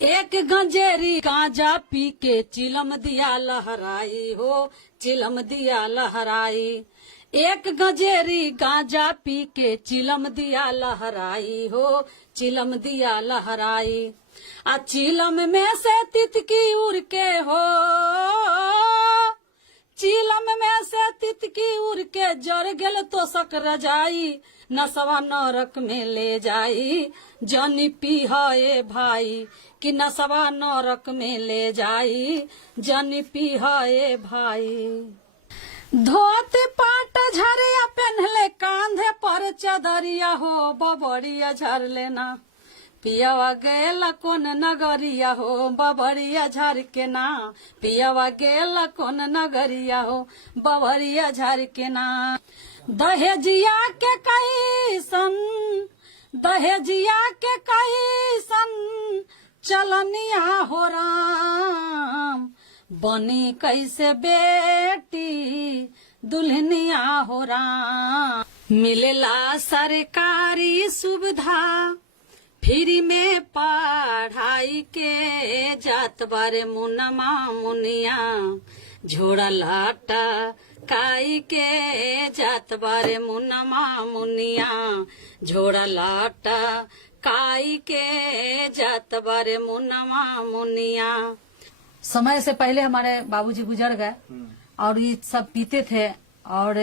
एक गंजेरी गांजा पी के चिलम दिया लहराई हो, चिलम दिया लहराई। एक गंजेरी गांजा पी के चिलम दिया लहराई हो, चिलम दिया लहराई। आ चिलम में से तितकी उड़ के हो, चिलम में से तितकी उड़ के जड़ गेल तो सक रजाई, नसवा नरक में ले जाई, जानी पी है भाई कि नसवा नरक में ले जाई, जानी पी है भाई। धोती पाट झरिया पहनले कांधे पर चदरिया हो, बबड़िया झर लेना पियावा गेला कोन नगरिया हो, बबड़िया झर के ना पियावा गेला कोन नगरिया हो, बबड़िया झर के ना। दहेजिया के कैसन, दहेजिया के कैसन चलनिया हो राम, बनी कैसे बेटी दुल्हनिया हो राम। मिलेला सरकारी सुविधा फ्री में पढ़ाई के, जात बारे मुनमा मुनिया झोड़ा लाटा काई के, जात बारे मुनमा मुनिया झोड़ा लाटा काई के, जात बारे मुनमा मुनिया। समय से पहले हमारे बाबूजी गुजर गए और ये सब पीते थे, और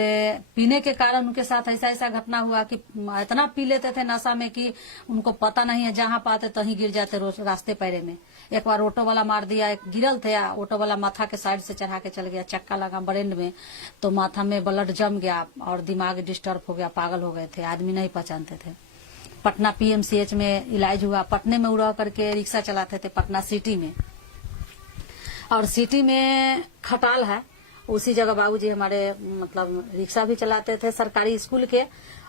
पीने के कारण उनके साथ ऐसा ऐसा घटना हुआ कि इतना पी लेते थे नशा में कि उनको पता नहीं है, जहाँ पाते तहीं गिर जाते रोज रास्ते पैरे में। एक बार ऑटो वाला मार दिया, एक गिरल थे, ऑटो वाला माथा के साइड से चढ़ा के चल गया, चक्का लगा ब्रेन में तो माथा में ब्लड जम गया और दिमाग डिस्टर्ब हो गया, पागल हो गए थे, आदमी नहीं पहचानते थे। पटना PMCH में इलाज हुआ, पटने में उड़ा करके रिक्शा चलाते थे पटना सिटी में, और सिटी में खटाल है, उसी जगह बाबूजी हमारे मतलब रिक्शा भी चलाते थे सरकारी स्कूल के,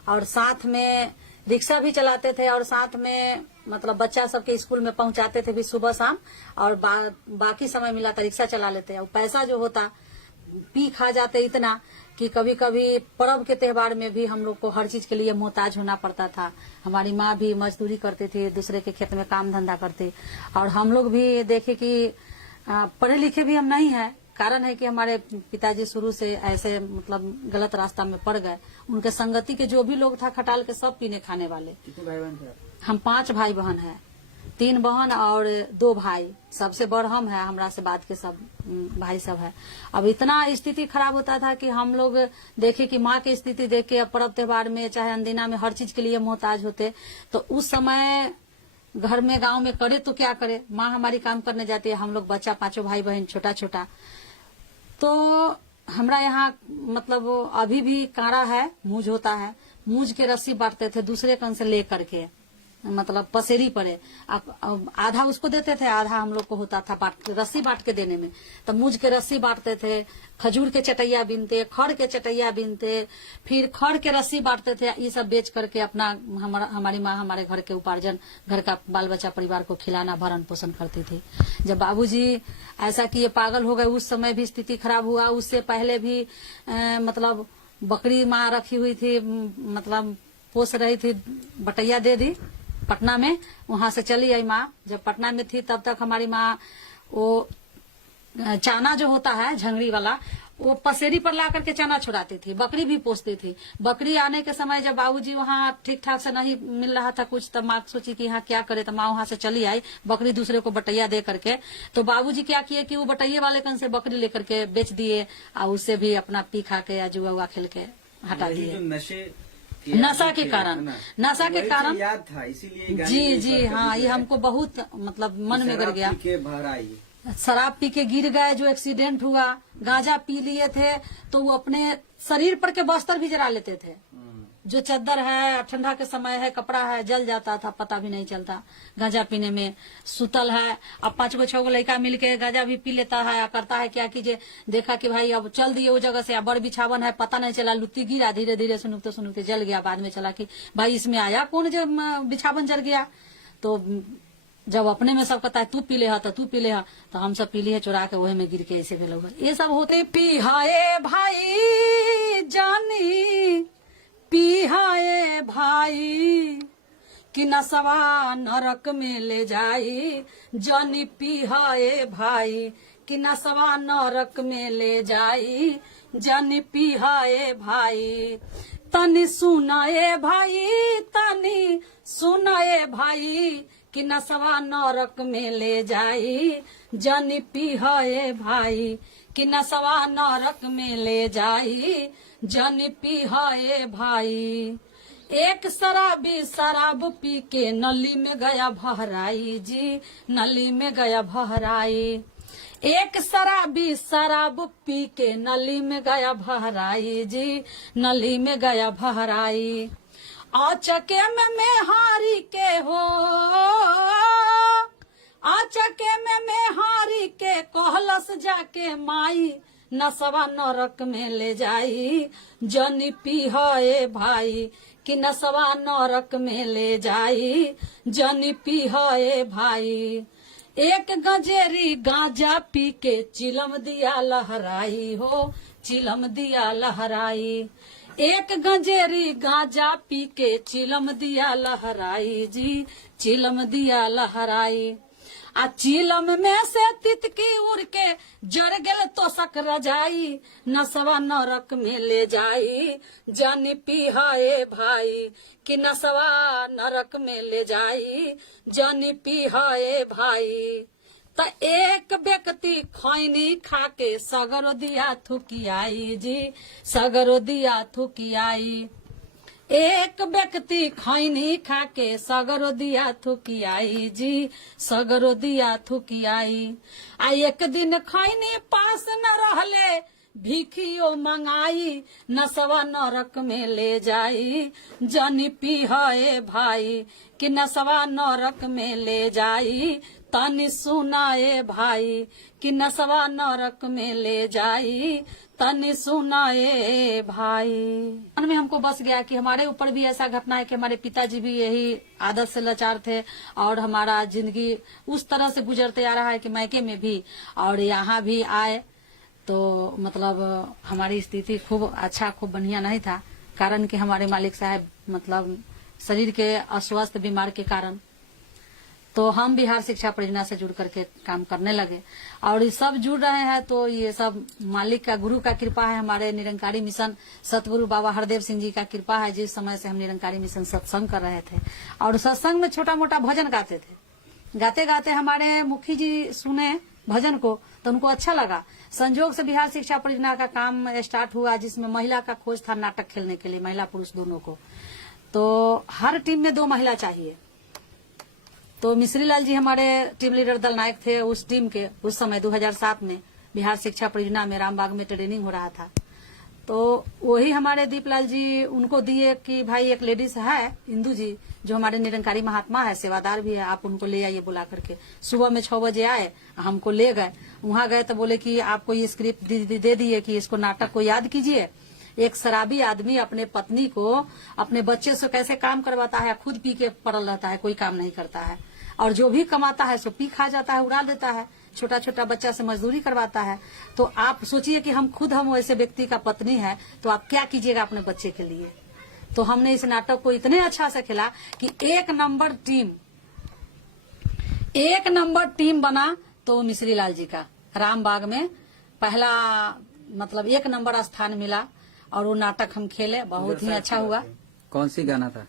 और साथ में रिक्शा भी चलाते थे, और साथ में मतलब बच्चा सबके स्कूल में पहुंचाते थे भी सुबह शाम, और बाकी समय मिला था रिक्शा चला लेते। और पैसा जो होता पी खा जाते इतना कि कभी कभी पर्व के त्योहार में भी हम लोग को हर चीज के लिए मोहताज होना पड़ता था। हमारी माँ भी मजदूरी करती थी, दूसरे के खेत में काम धंधा करती, और हम लोग भी देखे कि पढ़े लिखे भी हम नहीं है। कारण है कि हमारे पिताजी शुरू से ऐसे मतलब गलत रास्ता में पड़ गए। उनके संगति के जो भी लोग था खटाल के, सब पीने खाने वाले। कितने भाई बहन थे? हम 5 भाई बहन हैं, 3 बहन और 2 भाई। सबसे बड़ हम है, हमरा से बाद के सब भाई सब है। अब इतना स्थिति खराब होता था कि हम लोग देखे कि माँ की स्थिति देख के पर्व त्योहार में चाहे अनदिना में हर चीज के लिए मोहताज होते। तो उस समय घर में गांव में करे तो क्या करे, माँ हमारी काम करने जाती है, हम लोग बच्चा 5 भाई बहन छोटा छोटा। तो हमरा यहाँ मतलब अभी भी काड़ा है, मूज होता है, मूज के रस्सी बांटते थे दूसरे कन से ले करके, मतलब पसेरी पड़े, आधा उसको देते थे, आधा हम लोग को होता था रस्सी बांट के देने में। तो मूज के रस्सी बांटते थे, खजूर के चटैया बीनते, खड़ के चटैया बीनते, फिर खड़ के रस्सी बांटते थे। ये सब बेच करके अपना हमारी माँ हमारे घर के उपार्जन, घर का बाल बच्चा परिवार को खिलाना भरण पोषण करती थी। जब बाबूजी ऐसा किए पागल हो गए, उस समय भी स्थिति खराब हुआ। उससे पहले भी मतलब बकरी माँ रखी हुई थी, मतलब पोस रही थी, बटैया दे दी पटना में, वहां से चली आई माँ। जब पटना में थी तब तक हमारी माँ वो चाना जो होता है झंगड़ी वाला, वो पसेरी पर ला करके चना छुड़ाती थी, बकरी भी पोसती थी। बकरी आने के समय जब बाबूजी वहाँ ठीक ठाक से नहीं मिल रहा था कुछ, तब माँ सोची कि यहाँ क्या करे, तो माँ वहाँ से चली आई बकरी दूसरे को बटैया दे करके। तो बाबूजी क्या किए कि वो बटैये वाले कन से बकरी लेकर के बेच दिए, और उससे भी अपना पी खा के या जुआ खेल के हटा दिए। नशा के कारण, नशा के कारण याद था, इसीलिए जी हाँ, ये हमको बहुत मतलब मन में गिर गया। शराब पी के गिर गए, जो एक्सीडेंट हुआ, गांजा पी लिए थे तो वो अपने शरीर पर के बस्तर भी जला लेते थे। जो चद्दर है, ठंडा के समय है, कपड़ा है, जल जाता था, पता भी नहीं चलता गांजा पीने में। सुतल है, अब 5-6 लड़का मिलके गांजा भी पी लेता है, करता है क्या कीजिए। देखा कि भाई अब चल दिए वो जगह से, अब बड़ बिछावन है, पता नहीं चला, लुत्ती गिरा, धीरे धीरे सुनते सुनते जल गया। बाद में चला कि भाई इसमें आया कौन जो बिछावन जल गया। तो जब अपने में सब कहता है तू पी ले हा, तो तू पी ले हा, तो हम सब पी लिए चुरा के वही में गिर के ऐसे भी लोग। ये सब होते पी हाय भाई जानी, पी हाय भाई कि नसवा नरक में ले जाई जनी पिहाए भाई कि नसवा नरक में ले जाई जनी पिहाए भाई। तनी सुनाए भाई तनी सुनाए भाई कि नसवा नरक में ले जाई जनी पिहाए भाई कि नसवा नरक में ले जाई जनी पिहाए भाई। एक शराबी शराब पी के नली में गया भहराई जी नली में गया भहराई। एक शराबी शराब पी के नली में गया भहराई जी नली में गया भहराई। आचके में मेहारी के हो आचके में मेहारी के कहलस जाके माई नसवा नरक में ले जाई जनी पिहाए भाई कि नसवा नरक में ले जाई जनी पिहाए भाई। एक गंजेरी गांजा पी के चिलम दिया लहराई हो चिलम दिया लहराई। एक गंजेरी गांजा पी के चिलम दिया लहराई जी चिलम दिया लहराई। आ चिलम में से तितकी उड़ के जड़ गेल तो सक रजाई नसवा नरक में ले जाई जानी पिहाए भाई कि नसवा नरक में ले जाई जानी पिहाए भाई। त एक व्यक्ति खैनी खा के सगरो दिया थुकियाई जी सगरो दिया थुकियाई। एक व्यक्ति खैनी खा के सगरो दिया थुकियाई जी सगरो दिया थुकियाई। आ एक दिन खैनी पास न रहले भिखियो मंगाई नसवा नरक में ले जाई जनी पिहाए भाई कि नसवा नरक में ले जाई तनी सुनाए भाई कि नसवा नरक में ले जाई तनी सुनाए भाई। मन में हमको बस गया कि हमारे ऊपर भी ऐसा घटना है कि हमारे पिताजी भी यही आदत से लाचार थे और हमारा जिंदगी उस तरह से गुजरते आ रहा है कि मैके में भी और यहाँ भी आए तो मतलब हमारी स्थिति खूब अच्छा खूब बढ़िया नहीं था। कारण कि हमारे मालिक साहब मतलब शरीर के अस्वस्थ बीमार के कारण तो हम बिहार शिक्षा परियोजना से जुड़ करके काम करने लगे और ये सब जुड़ रहे हैं तो ये सब मालिक का गुरु का कृपा है। हमारे निरंकारी मिशन सतगुरु बाबा हरदेव सिंह जी का कृपा है जिस समय से हम निरंकारी मिशन सत्संग कर रहे थे और सत्संग में छोटा मोटा भजन गाते थे। गाते गाते हमारे मुखी जी सुने भजन को तो उनको अच्छा लगा। संजोग से बिहार शिक्षा परियोजना का काम स्टार्ट हुआ जिसमें महिला का खोज था नाटक खेलने के लिए महिला पुरुष दोनों को। तो हर टीम में 2 महिला चाहिए। तो मिश्री लाल जी हमारे टीम लीडर दल नायक थे उस टीम के। उस समय 2007 में बिहार शिक्षा परियोजना में रामबाग में ट्रेनिंग हो रहा था तो वही हमारे दीपलाल जी उनको दिए कि भाई एक लेडीज है इंदू जी जो हमारे निरंकारी महात्मा है सेवादार भी है आप उनको ले आइए बुला करके। सुबह में 6 बजे आए हमको ले गए। वहां गए तो बोले कि आपको ये स्क्रिप्ट दे दिए कि इसको नाटक को याद कीजिए। एक शराबी आदमी अपने पत्नी को अपने बच्चे से कैसे काम करवाता है खुद पी के पड़ल रहता है कोई काम नहीं करता है और जो भी कमाता है सो पी खा जाता है उड़ा देता है छोटा छोटा बच्चा से मजदूरी करवाता है। तो आप सोचिए कि हम ऐसे व्यक्ति का पत्नी है तो आप क्या कीजिएगा अपने बच्चे के लिए। तो हमने इस नाटक को इतने अच्छा से खेला कि 1 नंबर टीम बना तो मिश्री लाल जी का रामबाग में पहला मतलब 1 नंबर स्थान मिला और वो नाटक हम खेले बहुत ही अच्छा हुआ। कौन सी गाना था?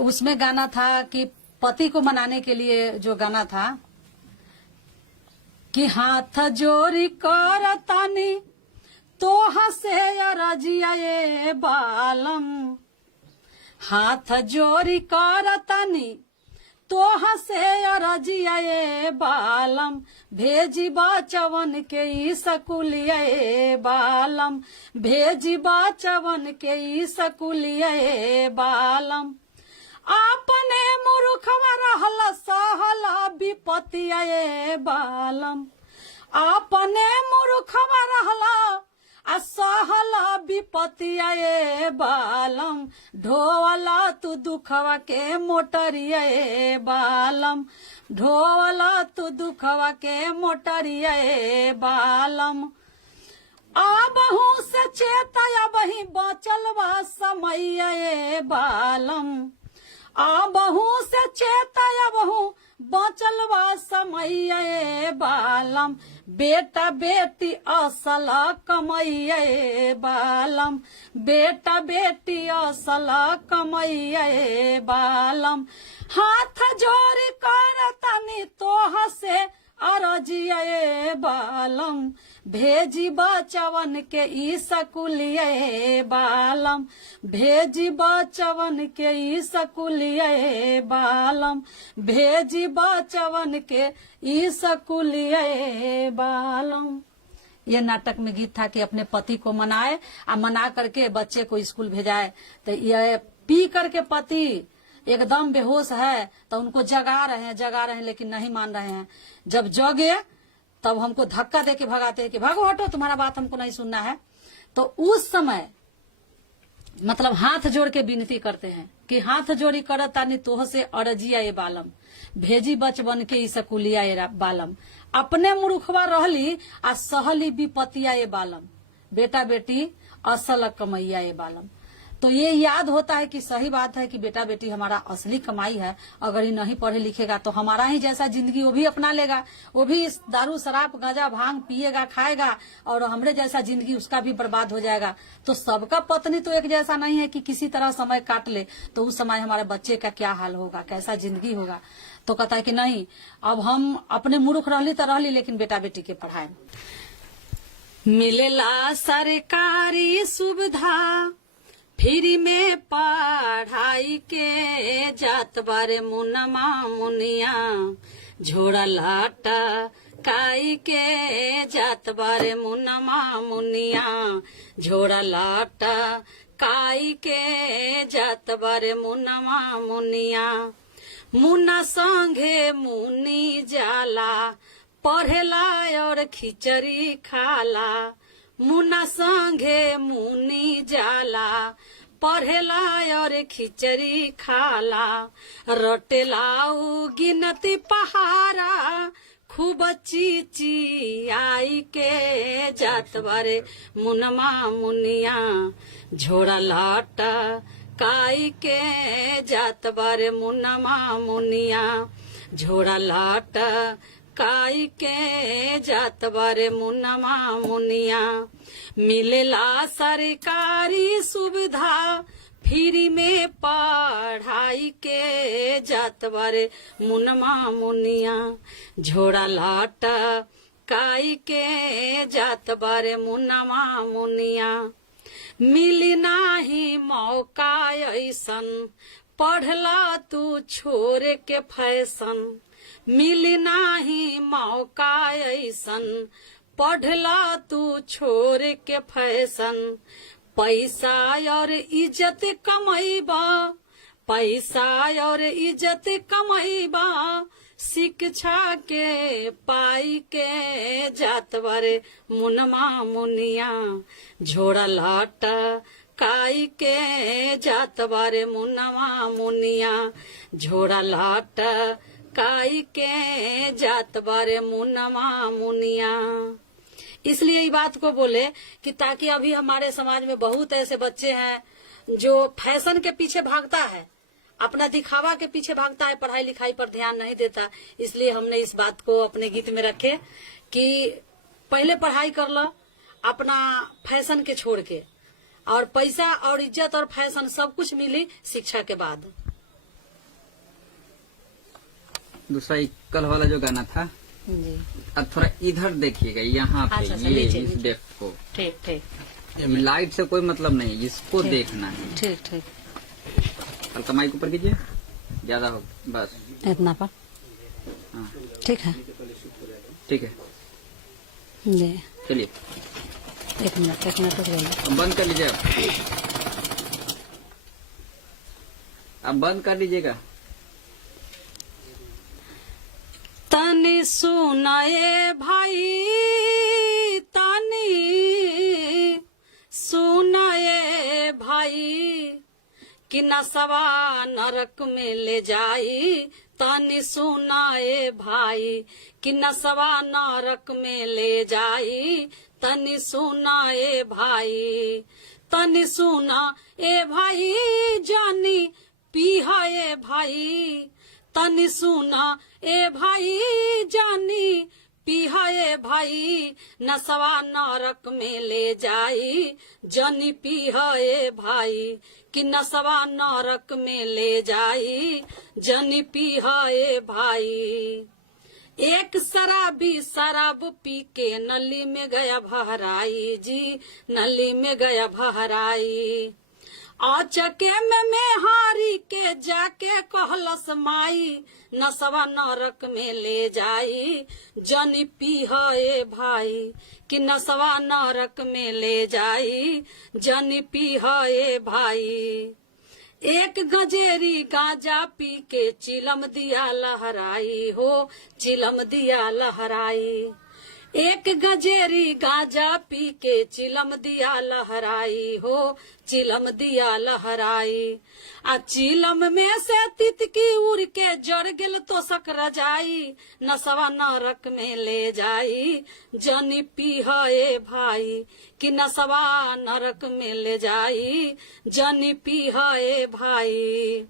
उसमें गाना था कि पति को मनाने के लिए जो गाना था कि हाथ जोड़ी कर तानी तो हसे रजिया ये बालम हाथ जोड़ी कर तानी तो हसे रजिया ये बालम भेजी बचवन के ई सकुलिया ये बालम भेजी बचवन के ई सकुलिया ये बालम आपने मुरुखवा रहल सहला विपतिया ये बालम आपने मुरुखवा रहला आ सहला विपतिया ये बालम ढोवला तू दुखवा के मोटरिया ये बालम ढोवला तू दुखवा के मोटरिया ये बालम आबहू से चेतया बही बचल बा समैया ये बालम आबहू से चेतयबहू बचल बा समय बालम, बेटा बेटी असल कमैये बालम, बेटा बेटी असल कमैये बालम। हाथ जोड़ कर तनी तोह से अरजिए बालम, भेजी बचवन के ई सकुलिए बालम, भेजी बचवन के ई सकुलिए बालम, भेजी बचवन के ई सकुलिए बालम। ये नाटक में गीत था कि अपने पति को मनाए और मना करके बच्चे को स्कूल भेजाए। तो ये पी करके पति एकदम बेहोश है तो उनको जगा रहे हैं लेकिन नहीं मान रहे हैं। जब जगे तब हमको धक्का दे के भगाते हैं कि भागो हटो, तुम्हारा बात हमको नहीं सुनना है। तो उस समय मतलब हाथ जोड़ के विनती करते हैं कि हाथ जोड़ी करत तानी तोह से अरजिया ये बालम, भेजी बचवन के ई सकुलिया ये बालम। अपने मुरुखवा रहली आ सहली विपतिया ये बालम, बेटा बेटी असल कमैया ये बालम। तो ये याद होता है कि सही बात है कि बेटा बेटी हमारा असली कमाई है। अगर ये नहीं पढ़े लिखेगा तो हमारा ही जैसा जिंदगी वो भी अपना लेगा, वो भी दारू शराब गांजा भांग पिएगा खाएगा और हमरे जैसा जिंदगी उसका भी बर्बाद हो जाएगा। तो सबका पत्नी तो एक जैसा नहीं है कि किसी तरह समय काट ले, तो उस समय हमारे बच्चे का क्या हाल होगा, कैसा जिंदगी होगा। तो कहता है कि नहीं, अब हम अपने मूर्ख रहली तो रहली लेकिन बेटा बेटी के पढ़ाए। मिलेला सरकारी सुविधा फ्री में पढ़ाई के, जात बारे मुनमा मुनिया झोड़ा लाटा काई के, जात बारे मुनमा मुनिया झोड़ा लाटा काई के, जात बारे मुनमा मुनिया। मुन्ना संगे मुनी जाला पढ़ेला और खिचड़ी खाला, मुन्ना संगे मुनी जाला पढ़ेला और खिचड़ी खाला। रटेलाऊ गिनती पहारा खूब चीची आई के, जात बारे मुनमा मुनिया झोड़ा लाटा काई के, जात बारे मुनमा मुनिया झोड़ा लाटा काई के, जात बारे मुनमा मुनिया। मिलेला सरकारी सुविधा फ्री में पढ़ाई के, जात बारे मुनमा मुनिया झोड़ा लाटा काई के, जात बारे मुनमा मुनिया। मिली नाही मौका ऐसन पढ़ला तू छोड़ के फैशन, मिली नाही मौका ऐसन पढ़ला तू छोड़ के फैशन। पैसा और इज्जत कमैबा, पैसा और इज्जत कमैबा शिक्षा के पाई के, जात बारे मुनमा मुनिया झोड़ा लाटा काई के, जात बारे मुनमा मुनिया झोड़ा लाटा काई के, जात बारे मुनमा मुनिया। इसलिए ये बात को बोले कि ताकि अभी हमारे समाज में बहुत ऐसे बच्चे हैं जो फैशन के पीछे भागता है, अपना दिखावा के पीछे भागता है, पढ़ाई लिखाई पर ध्यान नहीं देता। इसलिए हमने इस बात को अपने गीत में रखे कि पहले पढ़ाई कर लो अपना फैशन के छोड़ के, और पैसा और इज्जत और फैशन सब कुछ मिली शिक्षा के बाद। दूसरा कल वाला जो गाना था जी, अब थोड़ा इधर देखिएगा, यहाँ पे ये इस डेप्थ को, ठीक ठीक, लाइट से कोई मतलब नहीं, इसको देखना है। ठीक ठीक, हल्का माइक ऊपर कीजिए, ज्यादा हो बस इतना पर। हाँ ठीक है, ठीक है, जी चलिए एक मिनट रुक जाइए। बंद कर लीजिए, आप बंद कर लीजिएगा। तनी सुनाए भाई, तनी सुनाए भाई कि नसवा नरक में ले जाई, तनी सुनाए भाई कि नसवा नरक में ले जाई, तनी सुनाए भाई, तनी सुना ए भाई जानी पीहा ए भाई तनी सुना ए भाई जानी पीहा ए भाई नसवा नरक में ले जाई जानी पीहा ए भाई कि नसवा नरक में ले जाई जानी पीहा ए भाई। एक शराबी शराब पी के नली में गया भहराई जी नली में गया भहराई। आचके में हारी के जाके कहलस माई नसवा नरक में ले जाई जनी पीहा ए भाई कि नसवा नरक में ले जाई जनी पीहा ए भाई। एक गजेरी गांजा पी के चिलम दिया लहराई हो चिलम दिया लहराई। एक गजेरी गांजा पी के चिलम दिया लहराई हो चिलम दिया लहराई। आ चिलम में से तितकी उड़ के जड़ गेल तो सकरा जाई नसवा नरक में ले जाई जनी पीहा ए भाई कि नसवा नरक में ले जाई जनी पीहा ए भाई।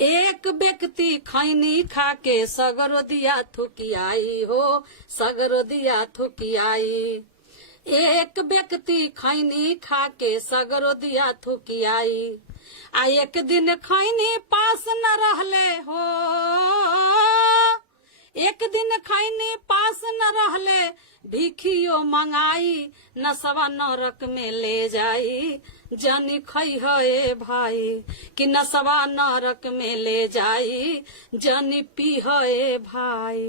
एक व्यक्ति खैनी खा के सगरो दिया थुकियाई हो सगरो दिया थुकियाई। एक व्यक्ति खैनी खा के सगरो दिया थुकियाई। आ एक दिन खैनी पास न रहले हो एक दिन खैनी पास न रहले भिखियो मंगाई नसवा नरक में ले जाई जनी खैह ए भाई कि नसवा नरक में ले जाई जनी पीह ए भाई।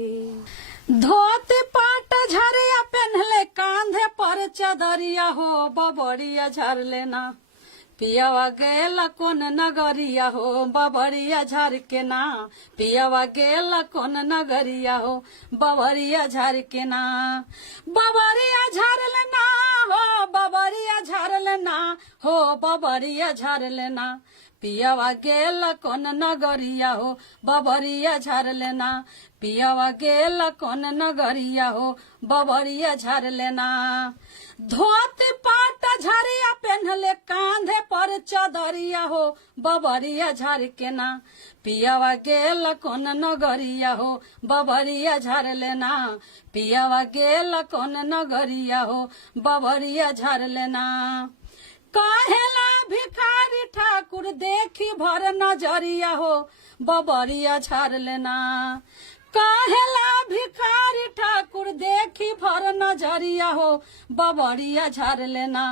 धोती पाट झरिया पहनले कांधे पर चदरिया हो बबड़िया झर लेना पियावा गेला कोन नगरिया हो बबरिया झर के ना पियावा गेला कोन नगरिया हो बबरिया झर के ना। बबरिया झर लेना हो बबरिया झर लेना हो बबरिया झर लेना पियावा गेला कोन नगरिया हो बबरिया झर लेना पियावा गेला कोन नगरिया हो बबरिया झर लेना। धोती पाट झरिया पहनले कांधे पर चदरिया हो बबरिया झर के ना पियावा गेल कोन नगरिया हो बबरिया झर लेना पियावा गेल कोन नगरिया हो बबरिया झर लेना। कहेला भिखारी ठाकुर देखी भर नजरिया हो बबरिया झर लेना। कहेला भिखारी ठाकुर देखी भर नजरिया हो बबरिया झर लेना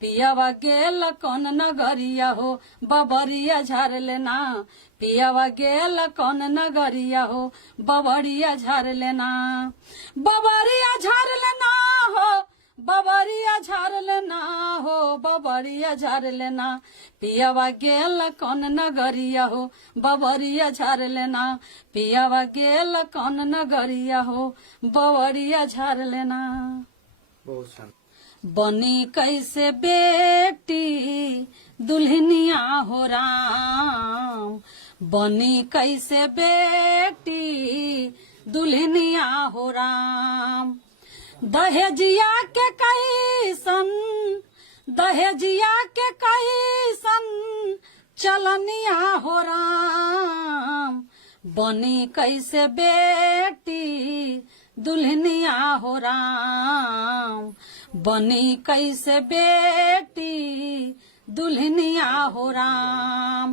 पियावा गेल कौन नगरिया हो बबरिया झर लेना पियावा गेल कौन नगरिया हो बबरिया झर लेना। बबरिया झर लेना हो बबरिया झर लेना हो बबरिया झर लेना पियावा गेल कौन नगरिया हो बबरिया झर लेना पियावा गेल कौन नगरिया हो बबरिया झर लेना। बहुत बनी कैसे बेटी दुल्हनिया हो राम बनी कैसे बेटी दुल्हनिया हो राम। दहेजिया के कैसन दहेजिया के कैसन चलनिया हो राम बनी कैसे बेटी दुल्हनिया हो राम बनी कैसे बेटी दुल्हनिया हो राम।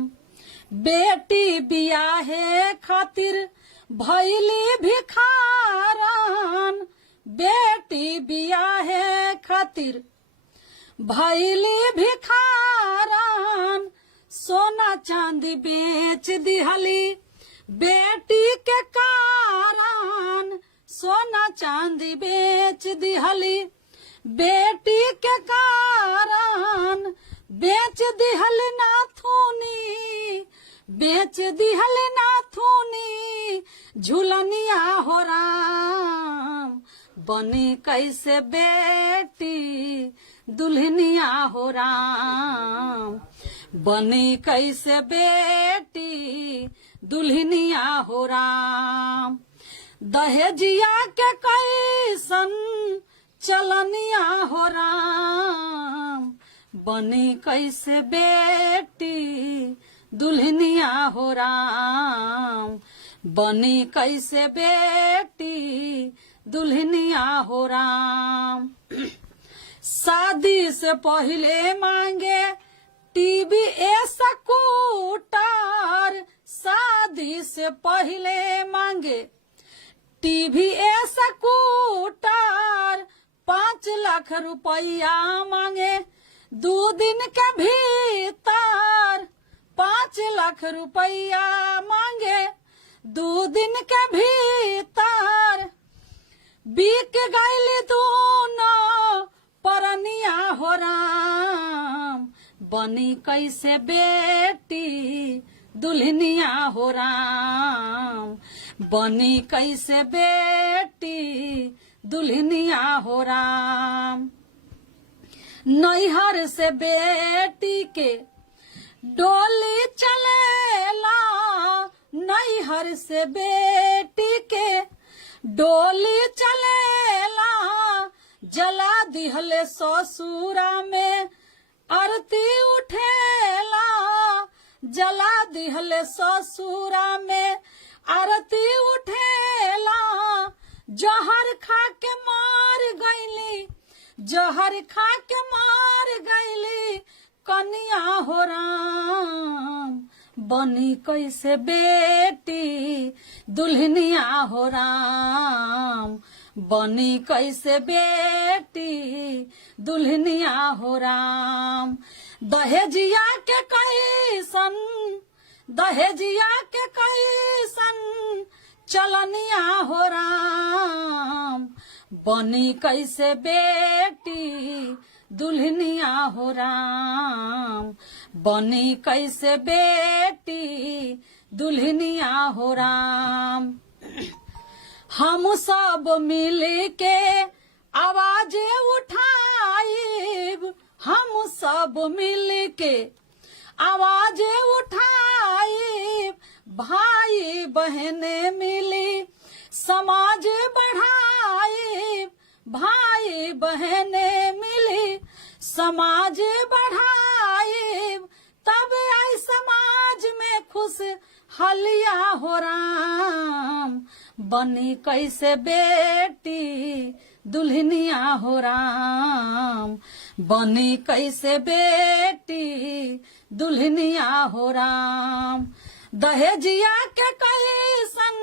बेटी बियाहे खातिर भैली भिखारन बेटी बियाहे खातिर भैली भिखारन सोना चांदी बेच दिहली बेटी के कारण सोना चांदी बेच दिहली बेटी के कारण बेच दिहल नाथुनी बेच दिहल नाथुनी झुलनिया हो राम बनी कैसे बेटी दुल्हनिया हो राम बनी कैसे बेटी दुल्हनिया हो राम। दहेजिया के कैसन चलनिया हो राम बनी कैसे बेटी दुल्हनिया हो राम बनी कैसे बेटी दुल्हनिया हो राम। शादी से पहले मांगे टीवी स्कूटर, शादी से पहले मांगे टीवी स्कूटर, 5 लाख रुपया मांगे 2 दिन के भीतर, 5 लाख रुपया मांगे 2 दिन के भीतर। बिक गईली दोनों परनिया हो राम बनी कैसे बेटी दुल्हनिया हो राम बनी कैसे बेटी दुल्हनिया हो राम। नैहर से बेटी के डोली चलेला, नैहर से बेटी के डोली चलेला, जला दिहले ससुरा में आरती उठेला, जला दिहले ससुरा में आरती उठेला। जहर खा के मार गईली, जहर खा के मार गईली कन्या हो राम बनी कैसे बेटी दुल्हनिया हो राम बनी कैसे बेटी दुल्हनिया हो राम। दहेजिया के कैसन, दहेजिया के कैसन चलनिया हो राम बनी कैसे बेटी दुल्हनिया हो राम बनी कैसे बेटी दुल्हनिया हो राम। हम सब मिल के आवाज उठाइब, हम सब मिल के आवाज उठाइब, भाई बहने मिली समाज बढ़ाइब, भाई बहने मिली समाज बढ़ाइब, तब आई समाज में खुश हलिया हो राम बनी कैसे बेटी दुल्हनिया हो राम बनी कैसे बेटी दुल्हनिया हो राम। दहेजिया के कैसन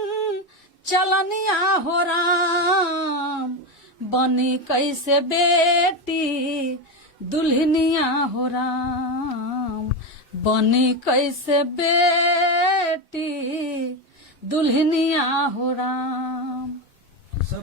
चलनिया हो राम बनी कैसे बेटी दुल्हनिया हो राम बनी कैसे बेटी दुल्हनिया हो राम।